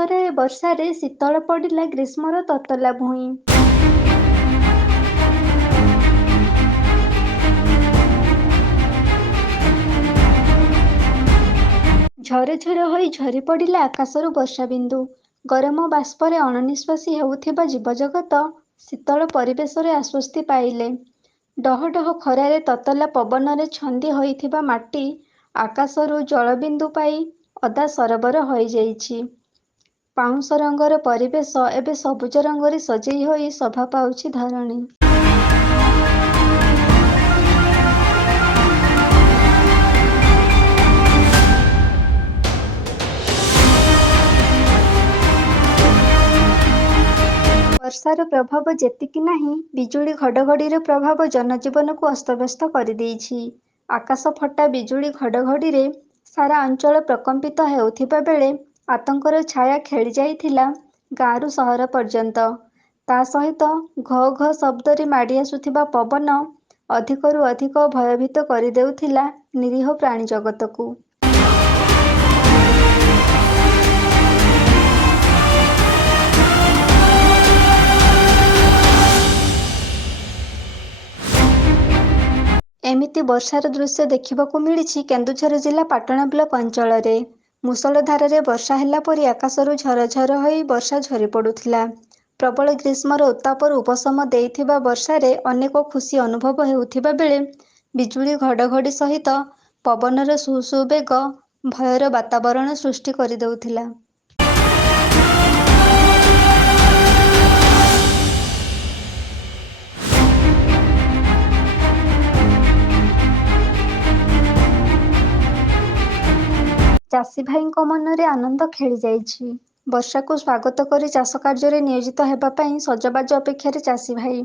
ବର୍ଷରେ ବର୍ଷାରେ ଶୀତଳ ପଡ଼ିଲା ଗ୍ରୀଷ୍ମର ତତଲା ଭୂଇଁ। ଝର ଝର ହୋଇ ଝରି ପଡ଼ିଲା ଆକାଶରୁ ବର୍ଷା ବିନ୍ଦୁ। ଗରମ ବାଷ୍ପରେ ଅଣନିଶ୍ୱାସୀ ହେଉଥିବା ଜୀବଜଗତ ଶୀତଳ ପରିବେଶରେ ଆଶ୍ୱସ୍ତି ପାଇଲେ। ଡହ ଡହ ଖରାରେ ତତଲା ପବନରେ ଛନ୍ଦି ହୋଇଥିବା ମାଟି ଆକାଶରୁ ଜଳବିନ୍ଦୁ ପାଇ ଅଦା ସରବର ହୋଇଯାଇଛି। ପାଉଁଶ ରଙ୍ଗର ପରିବେଶ ଏବେ ସବୁଜ ରଙ୍ଗରେ ସଜେଇ ହୋଇ ଶୋଭା ପାଉଛି ଧରଣୀ। ବର୍ଷାର ପ୍ରଭାବ ଯେତିକି ନାହିଁ, ବିଜୁଳି ଘଡ଼ଘଡ଼ିର ପ୍ରଭାବ ଜନଜୀବନକୁ ଅସ୍ତବ୍ୟସ୍ତ କରିଦେଇଛି। ଆକାଶ ଫଟା ବିଜୁଳି ଘଡ଼ଘଡ଼ିରେ ସାରା ଅଞ୍ଚଳ ପ୍ରକମ୍ପିତ ହେଉଥିବା ବେଳେ ଆତଙ୍କର ଛାୟା ଖେଳି ଯାଇଥିଲା ଗାଁରୁ ସହର ପର୍ଯ୍ୟନ୍ତ। ତା ସହିତ ଘ ଘ ଶବ୍ଦରେ ମାଡ଼ି ଆସୁଥିବା ପବନ ଅଧିକରୁ ଅଧିକ ଭୟଭୀତ କରିଦେଉଥିଲା ନିରୀହ ପ୍ରାଣୀ ଜଗତକୁ। ଏମିତି ବର୍ଷାର ଦୃଶ୍ୟ ଦେଖିବାକୁ ମିଳିଛି କେନ୍ଦୁଝର ଜିଲ୍ଲା ପାଟଣା ବ୍ଲକ ଅଞ୍ଚଳରେ। ମୂଷଳଧାରାରେ ବର୍ଷା ହେଲା ପରି ଆକାଶରୁ ଝରଝର ହୋଇ ବର୍ଷା ଝରି ପଡ଼ୁଥିଲା। ପ୍ରବଳ ଗ୍ରୀଷ୍ମର ଉତ୍ତାପରୁ ଉପଶମ ଦେଇଥିବା ବର୍ଷାରେ ଅନେକ ଖୁସି ଅନୁଭବ ହେଉଥିବା ବେଳେ ବିଜୁଳି ଘଡ଼ଘଡ଼ି ସହିତ ପବନର ସୁ ସୁ ବେଗ ଭୟର ବାତାବରଣ ସୃଷ୍ଟି କରିଦେଉଥିଲା। ଚାଷୀ ଭାଇଙ୍କ ମନରେ ଆନନ୍ଦ ଖେଳି ଯାଇଛି। ବର୍ଷାକୁ ସ୍ୱାଗତ କରି ଚାଷ କାର୍ଯ୍ୟରେ ନିୟୋଜିତ ହେବା ପାଇଁ ସଜବାଜ ଅପେକ୍ଷାରେ ଚାଷୀ ଭାଇ।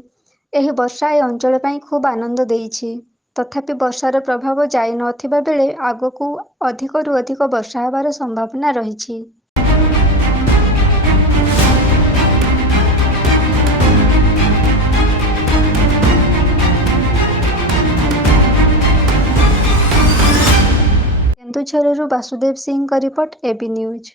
ଏହି ବର୍ଷା ଏ ଅଞ୍ଚଳ ପାଇଁ ଖୁବ୍ ଆନନ୍ଦ ଦେଇଛି। ତଥାପି ବର୍ଷାର ପ୍ରଭାବ ଯାଇ ନଥିବା ବେଳେ ଆଗକୁ ଅଧିକରୁ ଅଧିକ ବର୍ଷା ହେବାର ସମ୍ଭାବନା ରହିଛି। କେନ୍ଦୁଝରରୁ ବାସୁଦେବ ସିଂଙ୍କ ରିପୋର୍ଟ, এবି ନ୍ୟୁଜ୍।